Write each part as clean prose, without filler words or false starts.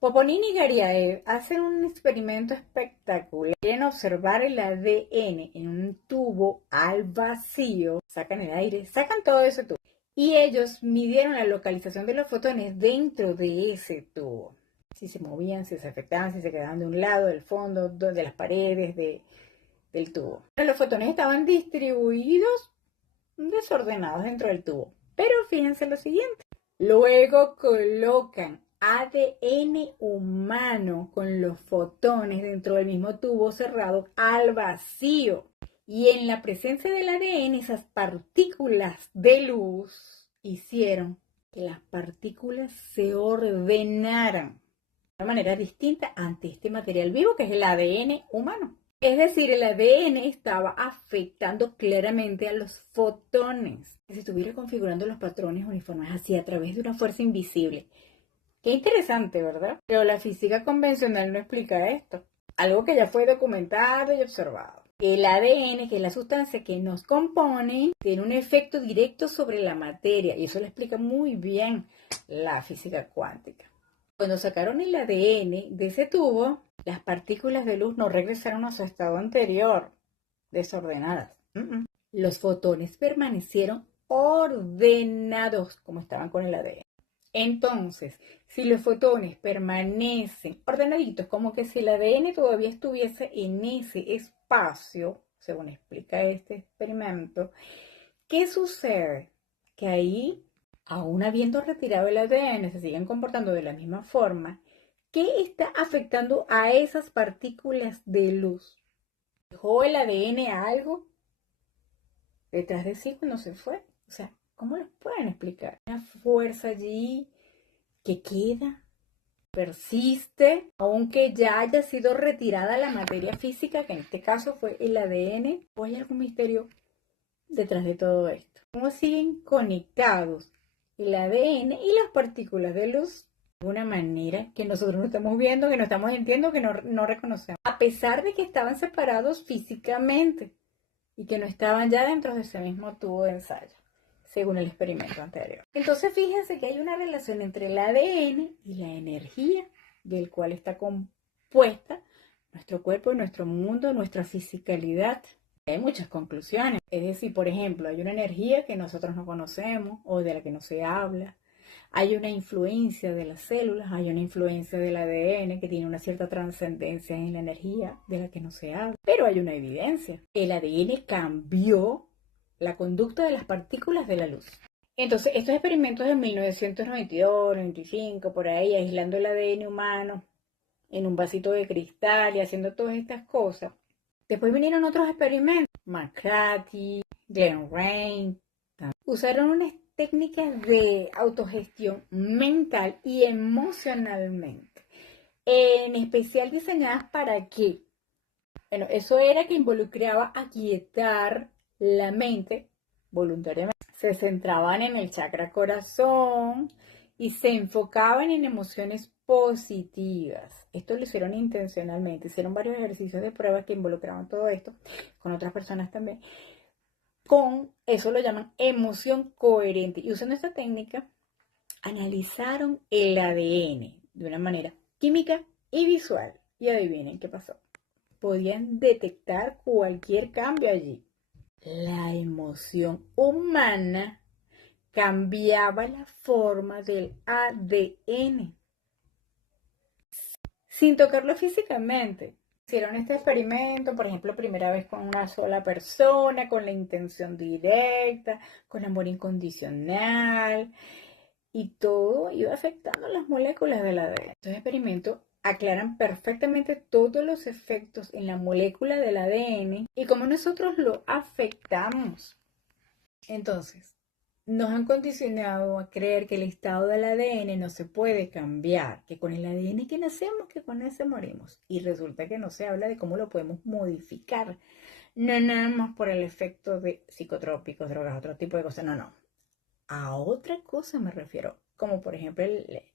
Poponini y Gariaev hacen un experimento espectacular. Quieren observar el ADN en un tubo al vacío. Sacan el aire, sacan todo ese tubo. Y ellos midieron la localización de los fotones dentro de ese tubo. Si se movían, si se afectaban, si se quedaban de un lado, del fondo, de las paredes, del tubo. Los fotones estaban distribuidos, desordenados dentro del tubo. Pero fíjense lo siguiente. Luego colocan ADN humano con los fotones dentro del mismo tubo cerrado al vacío. Y en la presencia del ADN, esas partículas de luz hicieron que las partículas se ordenaran de una manera distinta ante este material vivo que es el ADN humano. Es decir, el ADN estaba afectando claramente a los fotones. Que se estuviera configurando los patrones uniformes así a través de una fuerza invisible. Qué interesante, ¿verdad? Pero la física convencional no explica esto. Algo que ya fue documentado y observado. El ADN, que es la sustancia que nos compone, tiene un efecto directo sobre la materia. Y eso lo explica muy bien la física cuántica. Cuando sacaron el ADN de ese tubo, las partículas de luz no regresaron a su estado anterior, desordenadas. Los fotones permanecieron ordenados como estaban con el ADN. Entonces, si los fotones permanecen ordenaditos, como que si el ADN todavía estuviese en ese espacio, según explica este experimento, ¿qué sucede? Que ahí, aún habiendo retirado el ADN, se siguen comportando de la misma forma. ¿Qué está afectando a esas partículas de luz? ¿Dejó el ADN algo detrás de sí cuando se fue? O sea, ¿cómo los pueden explicar? Una fuerza allí que queda, persiste, aunque ya haya sido retirada la materia física, que en este caso fue el ADN, ¿o hay algún misterio detrás de todo esto? ¿Cómo siguen conectados el ADN y las partículas de luz de una manera que nosotros no estamos viendo, que no estamos sintiendo, que no reconocemos? A pesar de que estaban separados físicamente y que no estaban ya dentro de ese mismo tubo de ensayo, según el experimento anterior. Entonces fíjense que hay una relación entre el ADN y la energía del cual está compuesta nuestro cuerpo, nuestro mundo, nuestra fisicalidad. Hay muchas conclusiones. Es decir, por ejemplo, hay una energía que nosotros no conocemos o de la que no se habla. Hay una influencia de las células, hay una influencia del ADN que tiene una cierta trascendencia en la energía de la que no se habla. Pero hay una evidencia. El ADN cambió la conducta de las partículas de la luz. Entonces, estos experimentos de 1992, 95, por ahí, aislando el ADN humano en un vasito de cristal y haciendo todas estas cosas. Después vinieron otros experimentos. McCarthy, Glenn Rain. Usaron unas técnicas de autogestión mental y emocionalmente. En especial diseñadas para qué. Bueno, eso era que involucraba aquietar la mente voluntariamente. Se centraban en el chakra corazón y se enfocaban en emociones positivas. Esto lo hicieron intencionalmente. Hicieron varios ejercicios de pruebas que involucraban todo esto, con otras personas también. Con eso lo llaman emoción coherente. Y usando esta técnica, analizaron el ADN de una manera química y visual. Y adivinen qué pasó. Podían detectar cualquier cambio allí. La emoción humana cambiaba la forma del ADN sin tocarlo físicamente. Hicieron este experimento, por ejemplo, primera vez con una sola persona, con la intención directa, con amor incondicional, y todo iba afectando las moléculas del ADN. Estos experimentos aclaran perfectamente todos los efectos en la molécula del ADN y cómo nosotros lo afectamos. Entonces, nos han condicionado a creer que el estado del ADN no se puede cambiar, que con el ADN que nacemos, que con ese morimos. Y resulta que no se habla de cómo lo podemos modificar. No nada más por el efecto de psicotrópicos, drogas, otro tipo de cosas. No. A otra cosa me refiero, como por ejemplo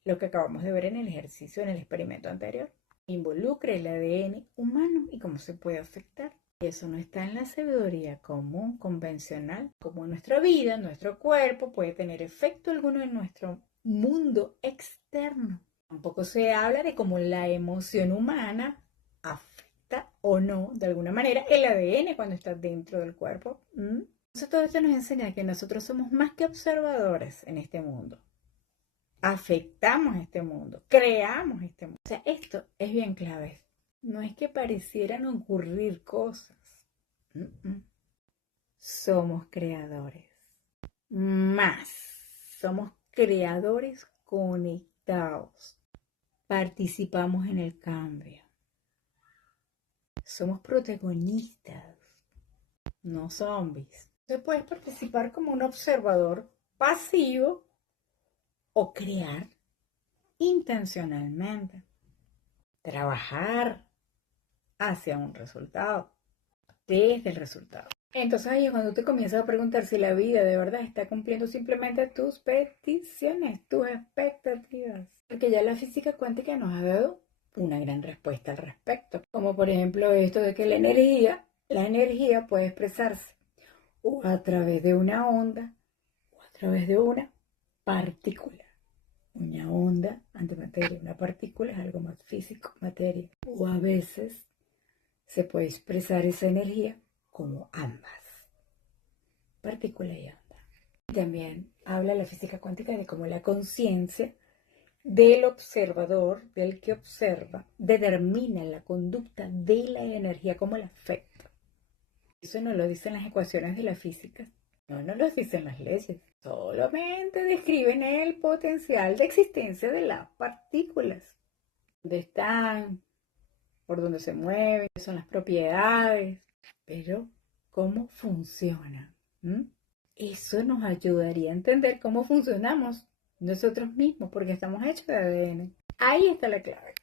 lo que acabamos de ver en el ejercicio, en el experimento anterior. Involucra el ADN humano y cómo se puede afectar. Eso no está en la sabiduría común, convencional, como nuestra vida, nuestro cuerpo puede tener efecto alguno en nuestro mundo externo. Tampoco se habla de cómo la emoción humana afecta o no, de alguna manera, el ADN cuando está dentro del cuerpo. Entonces todo esto nos enseña que nosotros somos más que observadores en este mundo. Afectamos este mundo, creamos este mundo. O sea, esto es bien clave. No es que parecieran ocurrir cosas. Somos creadores. Más, somos creadores conectados. Participamos en el cambio. Somos protagonistas, no zombies. Entonces puedes participar como un observador pasivo o crear intencionalmente. Trabajar hacia un resultado, desde el resultado. Entonces ahí es cuando te comienzas a preguntar si la vida de verdad está cumpliendo simplemente tus peticiones, tus expectativas. Porque ya la física cuántica nos ha dado una gran respuesta al respecto. Como por ejemplo esto de que la energía puede expresarse o a través de una onda o a través de una partícula. Una onda, antimateria, una partícula es algo más físico, materia. O a veces se puede expresar esa energía como ambas, partícula y onda. También habla la física cuántica de cómo la conciencia del observador, del que observa, determina la conducta de la energía, cómo la afecta. Eso no lo dicen las ecuaciones de la física, no lo dicen las leyes, solamente describen el potencial de existencia de las partículas, dónde están, por dónde se mueven, qué son las propiedades, pero cómo funcionan. Eso nos ayudaría a entender cómo funcionamos nosotros mismos, porque estamos hechos de ADN. Ahí está la clave.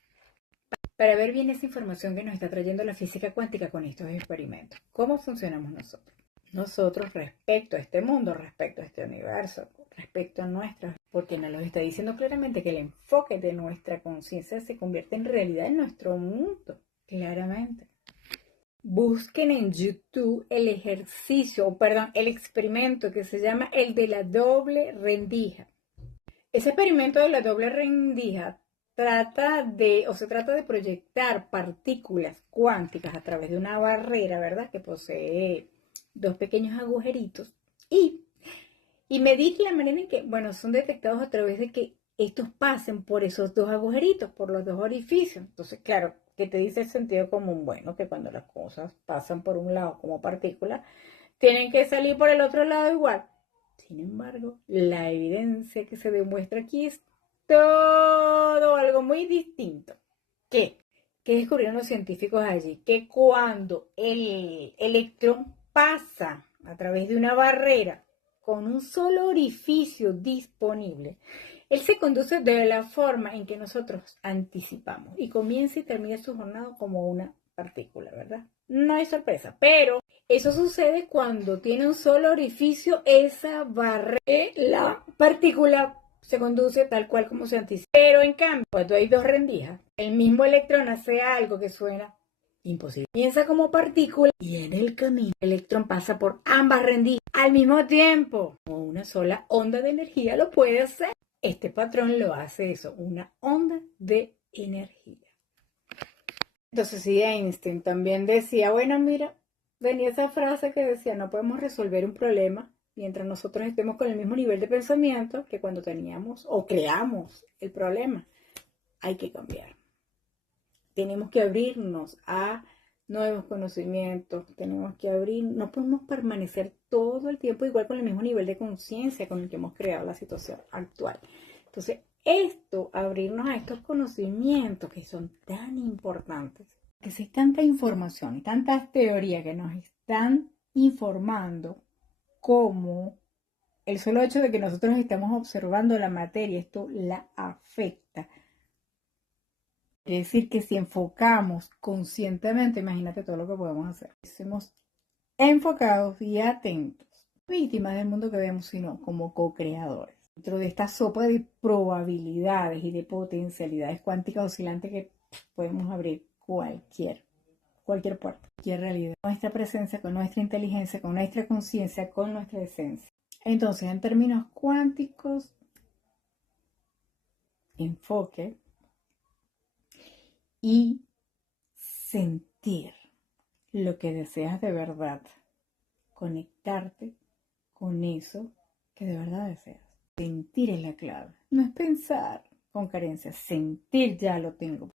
Para ver bien esa información que nos está trayendo la física cuántica con estos experimentos. ¿Cómo funcionamos nosotros? Nosotros respecto a este mundo, respecto a este universo, respecto a nuestra, porque nos lo está diciendo claramente que el enfoque de nuestra conciencia se convierte en realidad en nuestro mundo, claramente. Busquen en YouTube el el experimento que se llama el de la doble rendija. Ese experimento de la doble rendija se trata de proyectar partículas cuánticas a través de una barrera, ¿verdad? Que posee dos pequeños agujeritos y medir la manera en que, son detectados a través de que estos pasen por esos dos agujeritos, por los dos orificios. Entonces, claro, ¿qué te dice el sentido común? Bueno, que cuando las cosas pasan por un lado como partículas, tienen que salir por el otro lado igual. Sin embargo, la evidencia que se demuestra aquí es todo algo muy distinto. ¿Qué descubrieron los científicos allí? Que cuando el electrón pasa a través de una barrera con un solo orificio disponible, él se conduce de la forma en que nosotros anticipamos y comienza y termina su jornada como una partícula, ¿verdad? No hay sorpresa, pero eso sucede cuando tiene un solo orificio, esa barrera, la partícula se conduce tal cual como se anticipa. Pero en cambio, cuando hay dos rendijas, el mismo electrón hace algo que suena imposible. Piensa como partícula y en el camino el electrón pasa por ambas rendijas al mismo tiempo. O una sola onda de energía lo puede hacer. Este patrón lo hace eso, una onda de energía. Entonces sí, Einstein también decía, bueno, mira, venía esa frase que decía, no podemos resolver un problema mientras nosotros estemos con el mismo nivel de pensamiento que cuando teníamos o creamos el problema. Hay que cambiar. Tenemos que abrirnos a nuevos conocimientos, tenemos que no podemos permanecer todo el tiempo igual con el mismo nivel de conciencia con el que hemos creado la situación actual. Entonces, abrirnos a estos conocimientos que son tan importantes, que si hay tanta información y tantas teorías que nos están informando como el solo hecho de que nosotros estamos observando la materia, esto la afecta. Quiere decir que si enfocamos conscientemente, imagínate todo lo que podemos hacer. Somos enfocados y atentos, víctimas del mundo que vemos, sino como co-creadores. Dentro de esta sopa de probabilidades y de potencialidades cuánticas oscilantes que podemos abrir cualquier puerta, cualquier realidad. Nuestra presencia, con nuestra inteligencia, con nuestra conciencia, con nuestra esencia. Entonces, en términos cuánticos, enfoque, y sentir lo que deseas de verdad. Conectarte con eso que de verdad deseas. Sentir es la clave. No es pensar con carencia, sentir ya lo tengo.